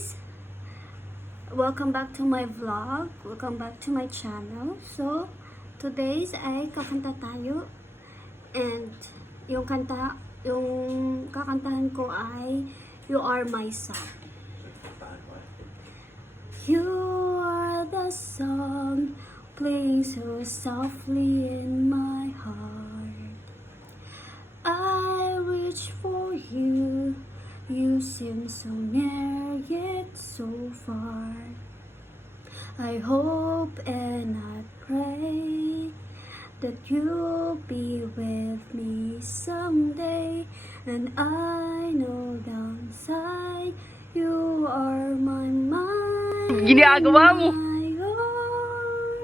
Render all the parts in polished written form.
guys! Welcome back to my vlog. Welcome back to my channel. So, today's ay kakanta tayo. And yung kakantahan ko ay You Are My Song. You are the song playing so softly in my heart. I reach for you. You seem so near yet so far. I hope and I pray that you'll be with me someday. And I know down inside you are my mind. Ginagawa mo. My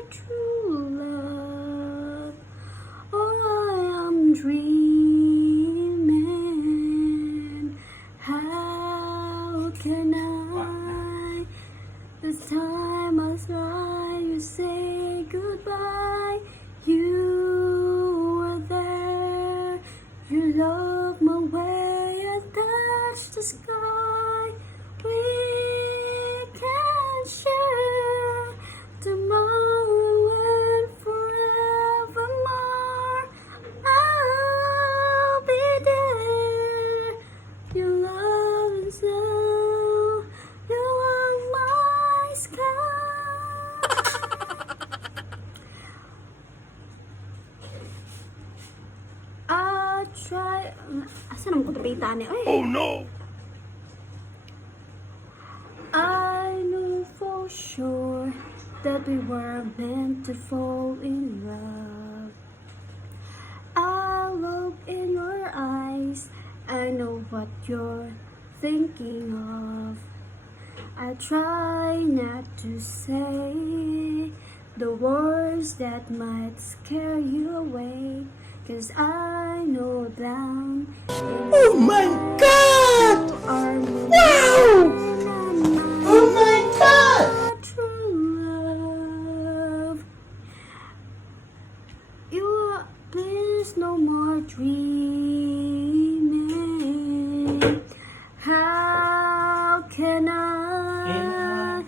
true love. Oh, I am dreaming. How can I? This time I saw you say goodbye. You were there. You looked my way and touched the sky. We can share tomorrow and forevermore. I'll be there. Your love and soul. You are my sky. I try. Asa naman ko tapitan eh? Oh no! I knew for sure that we were meant to fall in love. I look in your eyes. I know what you're thinking of. I try not to say the words that might scare you away. 'Cause I know down Oh my God! you are Wow! Oh my God! true love. You are, please no more dreaming. How can I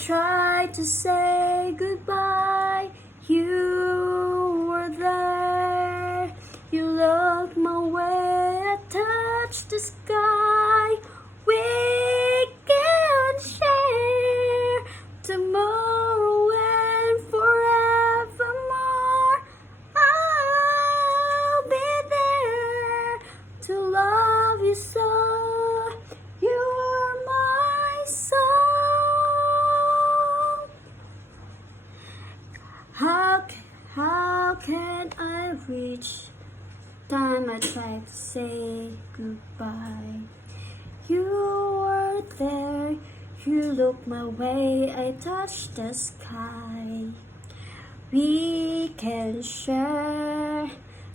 tried to say goodbye. You were there. You looked my way. I touched the sky. We can share tomorrow and forevermore. I'll be there to love you so. You are my song. How can I reach time I tried to say goodbye? You were there, you looked my way, I touched the sky. We can share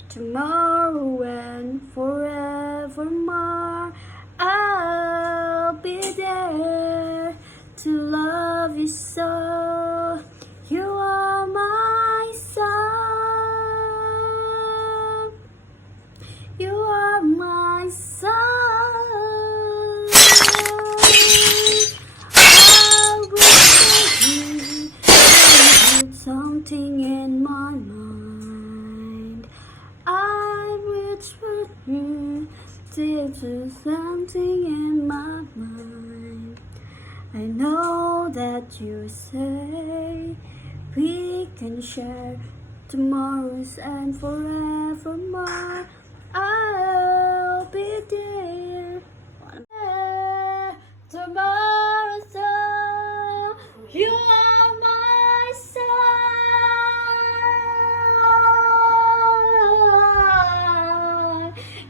tomorrow and forevermore. I'll be there to love you so. You are my song. You are my song. I wish you put something in my mind. I reach for you to put something in my mind. I know that you say we can share tomorrows and forevermore. I'll be there. Tomorrow, so you are my song.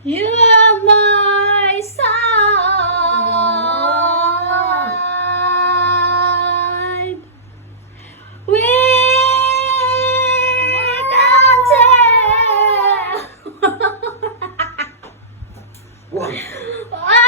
You are my song. We can tell. Wow. Ah!